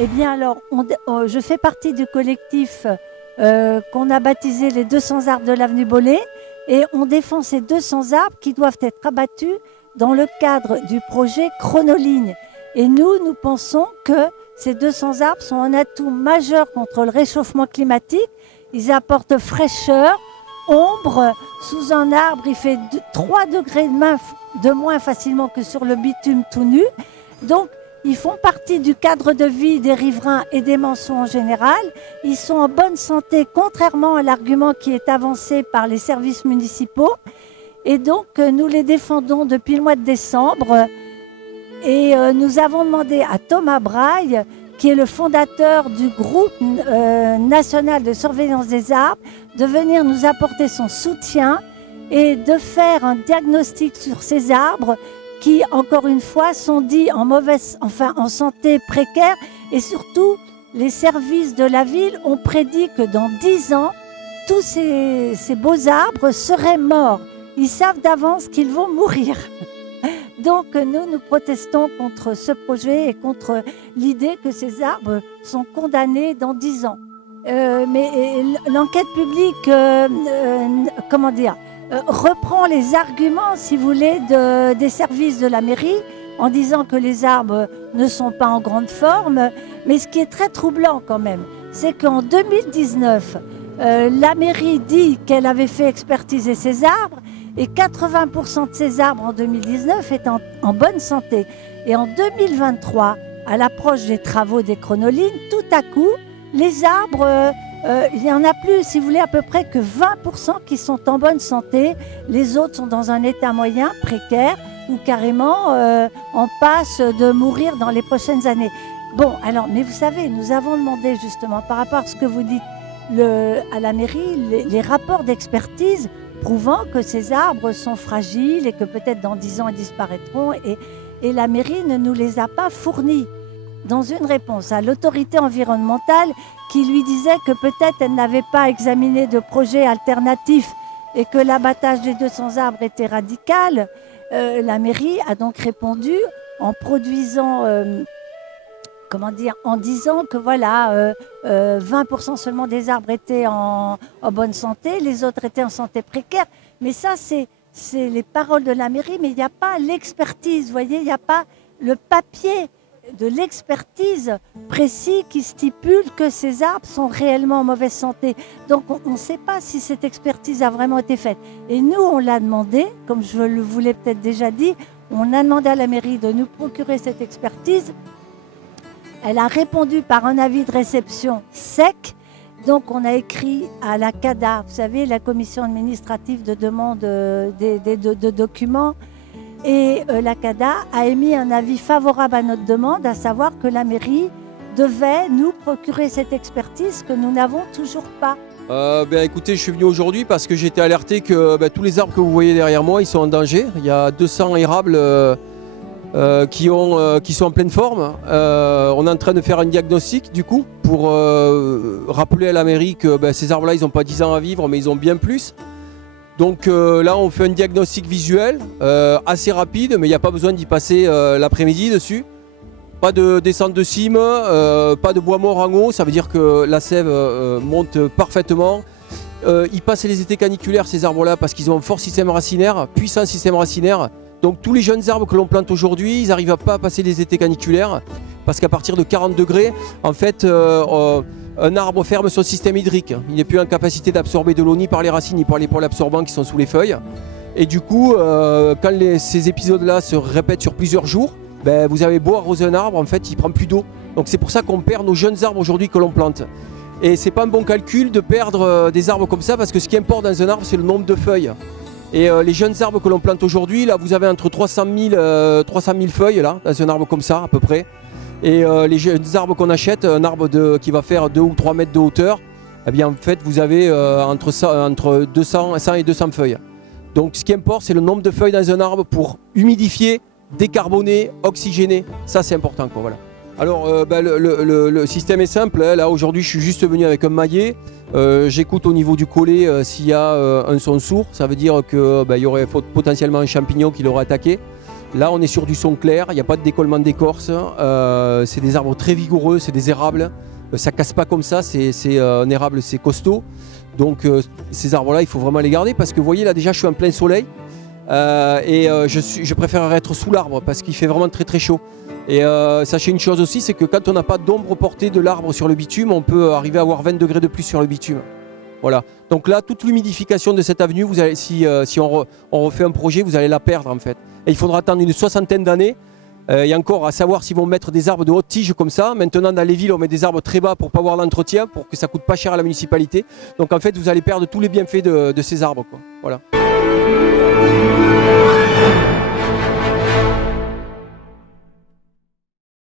Eh bien alors, je fais partie du collectif qu'on a baptisé les 200 arbres de l'avenue Bollé et on défend ces 200 arbres qui doivent être abattus dans le cadre du projet Chronoligne. Et nous pensons que ces 200 arbres sont un atout majeur contre le réchauffement climatique. Ils apportent fraîcheur, ombre. Sous un arbre, il fait 3 degrés de moins facilement que sur le bitume tout nu. Donc, ils font partie du cadre de vie des riverains et des manceaux en général. Ils sont en bonne santé, contrairement à l'argument qui est avancé par les services municipaux. Et donc, nous les défendons depuis le mois de décembre. Et nous avons demandé à Thomas Braille, qui est le fondateur du groupe national de surveillance des arbres, de venir nous apporter son soutien et de faire un diagnostic sur ces arbres qui, encore une fois, sont dits en santé précaire. Et surtout, les services de la ville ont prédit que dans 10 ans, tous ces beaux arbres seraient morts. Ils savent d'avance qu'ils vont mourir. Donc nous protestons contre ce projet et contre l'idée que ces arbres sont condamnés dans 10 ans. Mais l'enquête publique, reprend les arguments, si vous voulez, des services de la mairie en disant que les arbres ne sont pas en grande forme. Mais ce qui est très troublant quand même, c'est qu'en 2019, la mairie dit qu'elle avait fait expertiser ces arbres et 80% de ces arbres en 2019 étaient en bonne santé. Et en 2023, à l'approche des travaux des Chronolignes, tout à coup, les arbres, il n'y en a plus, si vous voulez, à peu près que 20% qui sont en bonne santé. Les autres sont dans un état moyen, précaire, ou carrément en passe de mourir dans les prochaines années. Bon, alors, mais vous savez, nous avons demandé justement, par rapport à ce que vous dites à la mairie, les rapports d'expertise prouvant que ces arbres sont fragiles et que peut-être dans 10 ans ils disparaîtront. Et la mairie ne nous les a pas fournis. Dans une réponse à l'autorité environnementale qui lui disait que peut-être elle n'avait pas examiné de projet alternatif et que l'abattage des 200 arbres était radical, la mairie a donc répondu en produisant, en disant que voilà, 20% seulement des arbres étaient en bonne santé, les autres étaient en santé précaire. Mais ça, c'est les paroles de la mairie, mais il n'y a pas l'expertise, vous voyez, il n'y a pas le papier de l'expertise précis qui stipule que ces arbres sont réellement en mauvaise santé. Donc on ne sait pas si cette expertise a vraiment été faite. Et nous, on l'a demandé, comme je vous l'ai peut-être déjà dit, on a demandé à la mairie de nous procurer cette expertise. Elle a répondu par un avis de réception sec. Donc on a écrit à la CADA, vous savez, la commission administrative de demande de documents. Et la CADA a émis un avis favorable à notre demande, à savoir que la mairie devait nous procurer cette expertise que nous n'avons toujours pas. Écoutez, je suis venu aujourd'hui parce que j'ai été alerté que tous les arbres que vous voyez derrière moi, ils sont en danger. Il y a 200 érables qui sont en pleine forme. On est en train de faire un diagnostic du coup pour rappeler à la mairie que ces arbres-là, ils n'ont pas 10 ans à vivre, mais ils ont bien plus. Donc là, on fait un diagnostic visuel assez rapide, mais il n'y a pas besoin d'y passer l'après-midi dessus. Pas de descente de cime, pas de bois mort en haut, ça veut dire que la sève monte parfaitement. Ils passent les étés caniculaires, ces arbres-là, parce qu'ils ont un fort système racinaire, puissant système racinaire. Donc tous les jeunes arbres que l'on plante aujourd'hui, ils n'arrivent pas à passer les étés caniculaires, parce qu'à partir de 40 degrés, en fait, un arbre ferme son système hydrique. Il n'est plus en capacité d'absorber de l'eau ni par les racines ni par les pôles absorbants qui sont sous les feuilles. Et du coup, quand ces épisodes-là se répètent sur plusieurs jours, vous avez beau arroser un arbre, en fait, il ne prend plus d'eau. Donc c'est pour ça qu'on perd nos jeunes arbres aujourd'hui que l'on plante. Et c'est pas un bon calcul de perdre des arbres comme ça, parce que ce qui importe dans un arbre, c'est le nombre de feuilles. Et les jeunes arbres que l'on plante aujourd'hui, là, vous avez entre 300 000 feuilles là, dans un arbre comme ça, à peu près. Et les jeunes arbres qu'on achète, un arbre qui va faire 2 ou 3 mètres de hauteur, eh bien en fait vous avez entre 100 et 200 feuilles. Donc ce qui importe, c'est le nombre de feuilles dans un arbre pour humidifier, décarboner, oxygéner. Ça c'est important, quoi, voilà. Alors le système est simple, hein. Là aujourd'hui je suis juste venu avec un maillet. J'écoute au niveau du collet s'il y a un son sourd. Ça veut dire qu'il y aurait potentiellement un champignon qui l'aurait attaqué. Là, on est sur du son clair, il n'y a pas de décollement d'écorce. C'est des arbres très vigoureux, c'est des érables. Ça casse pas comme ça, c'est un érable, c'est costaud. Donc ces arbres-là, il faut vraiment les garder parce que vous voyez, là déjà, je suis en plein soleil. Je préférerais être sous l'arbre parce qu'il fait vraiment très très chaud. Et sachez une chose aussi, c'est que quand on n'a pas d'ombre portée de l'arbre sur le bitume, on peut arriver à avoir 20 degrés de plus sur le bitume. Voilà. Donc là, toute l'humidification de cette avenue, vous allez, si on refait un projet, vous allez la perdre en fait. Et il faudra attendre une soixantaine d'années. Et encore à savoir s'ils vont mettre des arbres de haute tige comme ça. Maintenant, dans les villes, on met des arbres très bas pour pas avoir l'entretien, pour que ça coûte pas cher à la municipalité. Donc en fait, vous allez perdre tous les bienfaits de ces arbres, quoi. Voilà.